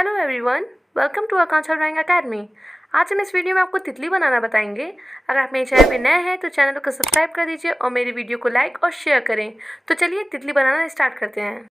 Hello everyone, welcome to Akanksha drawing academy. आज हम इस वीडियो में आपको तितली बनाना बताएंगे। अगर आप मेरे चैनल पे नए हैं तो चैनल को सब्सक्राइब कर दीजिए और मेरी वीडियो को लाइक और शेयर करें। तो चलिए तितली बनाना स्टार्ट करते हैं।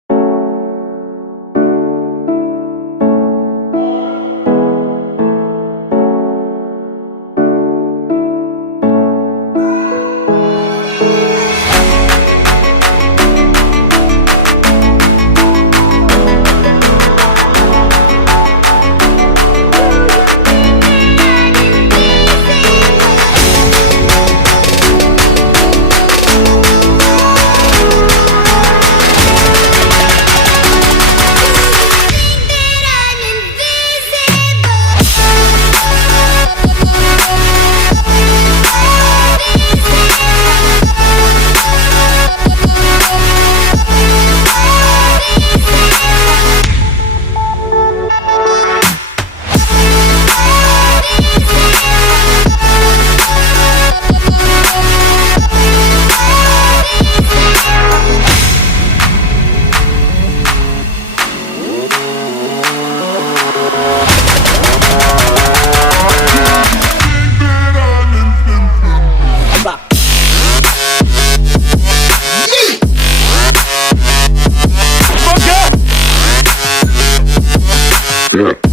Yeah.